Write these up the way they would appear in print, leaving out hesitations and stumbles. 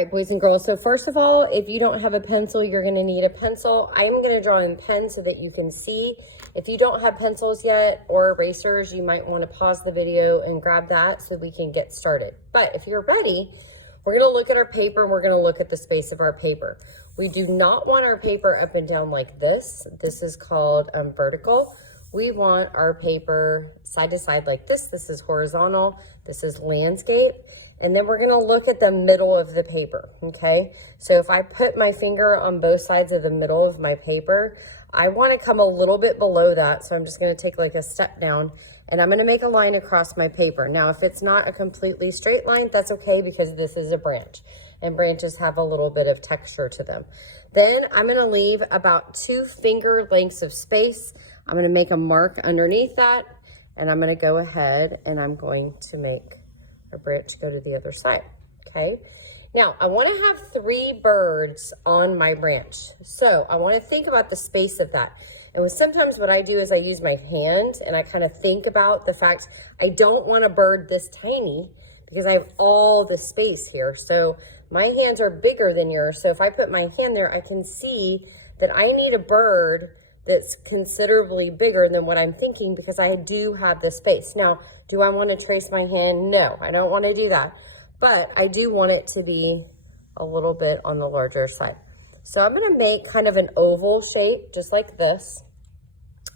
Right, boys and girls, so first of all, if you don't have a pencil, you're going to need a pencil. I'm going to draw in pen so that you can see. If you don't have pencils yet or erasers, you might want to pause the video and grab that so we can get started. But if you're ready, we're going to look at our paper and we're going to look at the space of our paper. We do not want our paper up and down like this. This is called vertical. We want our paper side to side like this. This is horizontal. This is landscape. And then we're going to look at the middle of the paper, okay? So if I put my finger on both sides of the middle of my paper, I want to come a little bit below that. So I'm just going to take like a step down and I'm going to make a line across my paper. Now, if it's not a completely straight line, that's okay because this is a branch and branches have a little bit of texture to them. Then I'm going to leave about 2 finger lengths of space. I'm going to make a mark underneath that and I'm going to go ahead and I'm going to make a branch go to the other side, okay? Now, I want to have 3 birds on my branch. So I want to think about the space of that. And sometimes what I do is I use my hand and I kind of think about the fact I don't want a bird this tiny because I have all the space here. So my hands are bigger than yours. So if I put my hand there, I can see that I need a bird that's considerably bigger than what I'm thinking because I do have the space. Now, do I want to trace my hand? No, I don't want to do that. But I do want it to be a little bit on the larger side. So I'm going to make kind of an oval shape, just like this.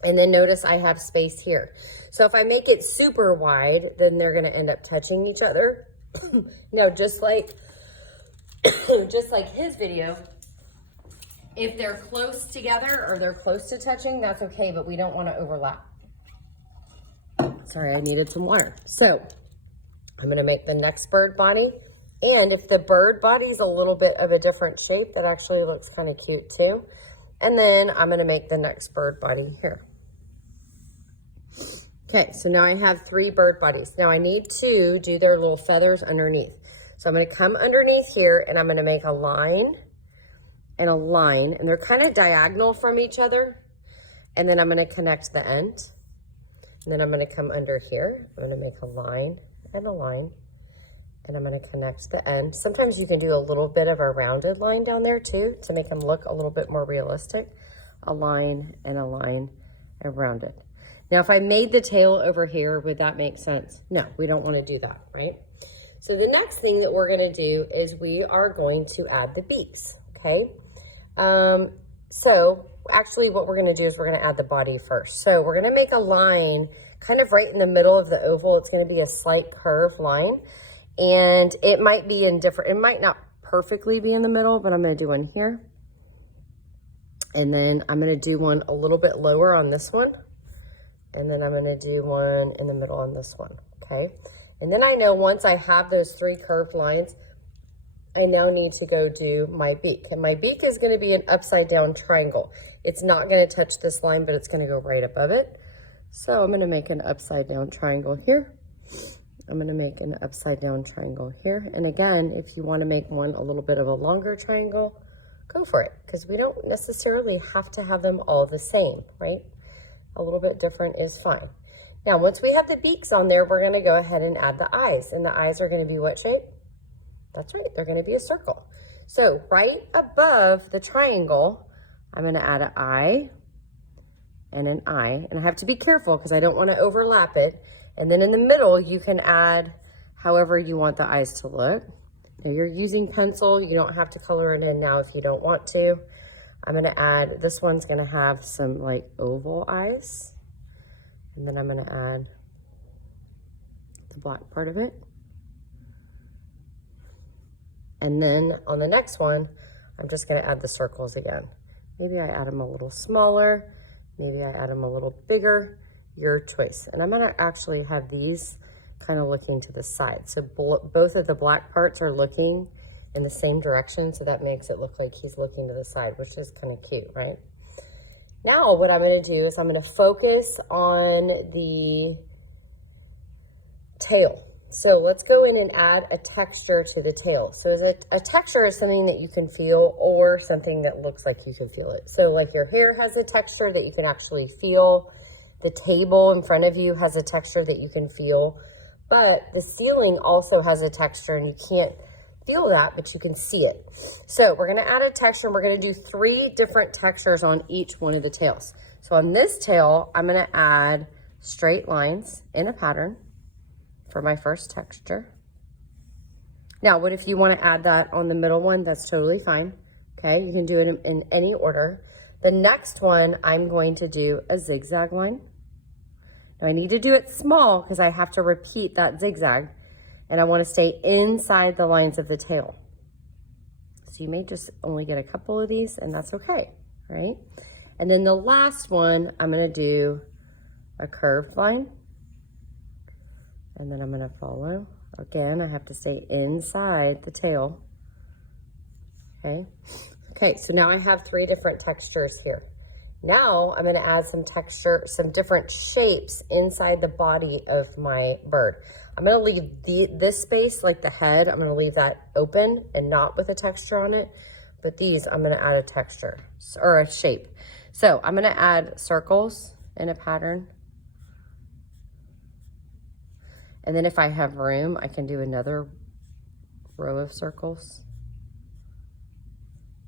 And then notice I have space here. So if I make it super wide, then they're going to end up touching each other. Now, just like his video, if they're close together or they're close to touching, that's okay, but we don't want to overlap. Sorry, I needed some water. So I'm going to make the next bird body. And if the bird body is a little bit of a different shape, that actually looks kind of cute too. And then I'm going to make the next bird body here. Okay, so now I have 3 bird bodies. Now I need to do their little feathers underneath. So I'm going to come underneath here and I'm going to make a line and a line. And they're kind of diagonal from each other. And then I'm going to connect the end. And then I'm going to come under here. I'm going to make a line and a line. And I'm going to connect the end. Sometimes you can do a little bit of a rounded line down there too to make them look a little bit more realistic. A line and a line and rounded. Now, if I made the tail over here, would that make sense? No, we don't want to do that, right? So the next thing that we're going to do is we are going to add the beaks, okay? So actually what we're going to do is we're going to add the body first. So we're going to make a line kind of right in the middle of the oval. It's going to be a slight curved line. And it might be in different, it might not perfectly be in the middle, but I'm going to do one here. And then I'm going to do one a little bit lower on this one. And then I'm going to do one in the middle on this one, okay? And then I know once I have those 3 curved lines, I now need to go do my beak. And my beak is going to be an upside down triangle. It's not going to touch this line, but it's going to go right above it. So I'm going to make an upside down triangle here. I'm going to make an upside down triangle here. And again, if you want to make one a little bit of a longer triangle, go for it. Because we don't necessarily have to have them all the same, right? A little bit different is fine. Now, once we have the beaks on there, we're going to go ahead and add the eyes. And the eyes are going to be what shape? That's right, they're going to be a circle. So right above the triangle, I'm going to add an eye and an eye. And I have to be careful because I don't want to overlap it. And then in the middle, you can add however you want the eyes to look. Now you're using pencil. You don't have to color it in now if you don't want to. I'm going to add, this one's going to have some like oval eyes. And then I'm going to add the black part of it. And then on the next one, I'm just going to add the circles again. Maybe I add them a little smaller. Maybe I add them a little bigger. Your choice. And I'm going to actually have these kind of looking to the side. So both of the black parts are looking in the same direction. So that makes it look like he's looking to the side, which is kind of cute, right? Now what I'm going to do is I'm going to focus on the tail. So let's go in and add a texture to the tail. So a texture is something that you can feel or something that looks like you can feel it. So like your hair has a texture that you can actually feel. The table in front of you has a texture that you can feel. But the ceiling also has a texture and you can't feel that, but you can see it. So we're gonna add a texture, and we're gonna do 3 different textures on each one of the tails. So on this tail, I'm gonna add straight lines in a pattern for my first texture. Now, what if you wanna add that on the middle one? That's totally fine, okay? You can do it in any order. The next one, I'm going to do a zigzag line. Now I need to do it small because I have to repeat that zigzag, and I want to stay inside the lines of the tail. So you may just only get a couple of these, and that's okay, right? And then the last one, I'm going to do a curved line, and then I'm going to follow. Again, I have to stay inside the tail, okay? Okay, so now I have 3 different textures here. Now I'm going to add some texture, some different shapes inside the body of my bird. I'm going to leave this space, like the head, I'm going to leave that open and not with a texture on it. But these, I'm going to add a texture or a shape. So I'm going to add circles in a pattern. And then if I have room, I can do another row of circles.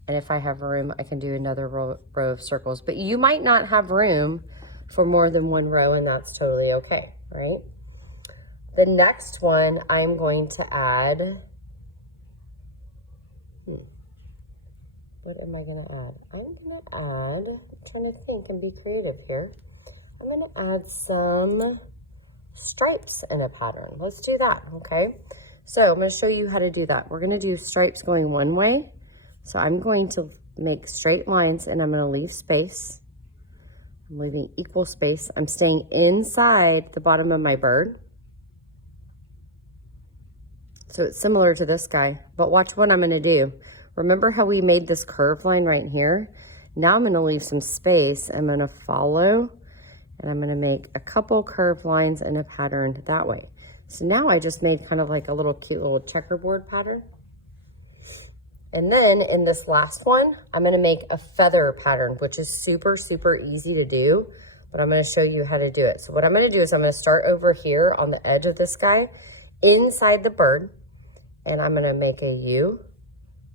And if I have room, I can do another row of circles. But you might not have room for more than 1 row, and that's totally okay, right? The next one, I'm going to add, what am I gonna add? I'm trying to think and be creative here. I'm gonna add some stripes in a pattern. Let's do that, okay? So I'm gonna show you how to do that. We're gonna do stripes going one way. So I'm going to make straight lines, and I'm going to leave space. I'm leaving equal space. I'm staying inside the bottom of my bird. So it's similar to this guy, but watch what I'm going to do. Remember how we made this curved line right here? Now I'm going to leave some space. I'm going to follow, and I'm going to make a couple curved lines in a pattern that way. So now I just made kind of like a little cute little checkerboard pattern. And then in this last one, I'm going to make a feather pattern, which is super, super easy to do, but I'm going to show you how to do it. So what I'm going to do is I'm going to start over here on the edge of this guy inside the bird, and I'm going to make a U,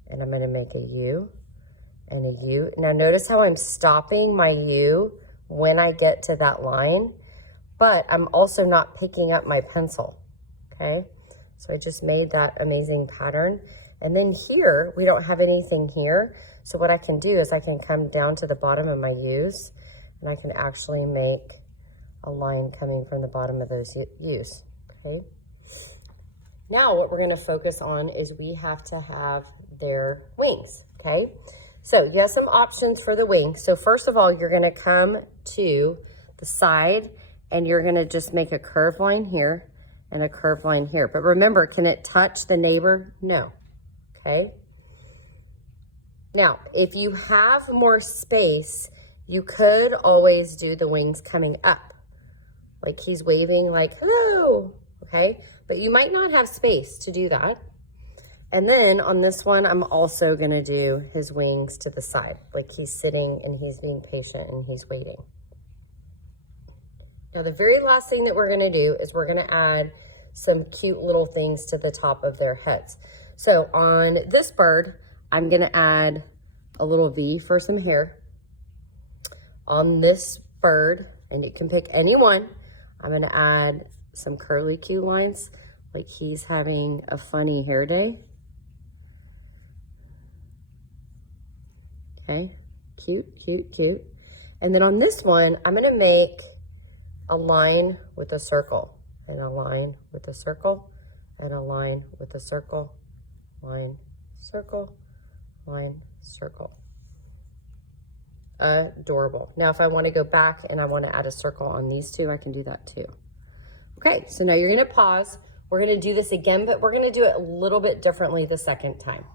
and I'm going to make a U and a U. Now notice how I'm stopping my U when I get to that line, but I'm also not picking up my pencil, okay? So I just made that amazing pattern. And then here, we don't have anything here. So what I can do is I can come down to the bottom of my U's, and I can actually make a line coming from the bottom of those U's, okay? Now what we're gonna focus on is we have to have their wings, okay? So you have some options for the wing. So first of all, you're gonna come to the side, and you're gonna just make a curved line here and a curved line here. But remember, can it touch the neighbor? No. Okay. Now, if you have more space, you could always do the wings coming up, like he's waving like, hello, okay? But you might not have space to do that. And then on this one, I'm also gonna do his wings to the side, like he's sitting and he's being patient and he's waiting. Now, the very last thing that we're gonna do is we're gonna add some cute little things to the top of their heads. So on this bird, I'm gonna add a little V for some hair. On this bird, and you can pick any one, I'm gonna add some curly Q lines, like he's having a funny hair day. Okay, cute, cute, cute. And then on this one, I'm gonna make a line with a circle, and a line with a circle, and a line with a circle, line, circle, line, circle. Adorable. Now, if I want to go back and I want to add a circle on these 2, I can do that too. Okay, so now you're going to pause. We're going to do this again, but we're going to do it a little bit differently the second time.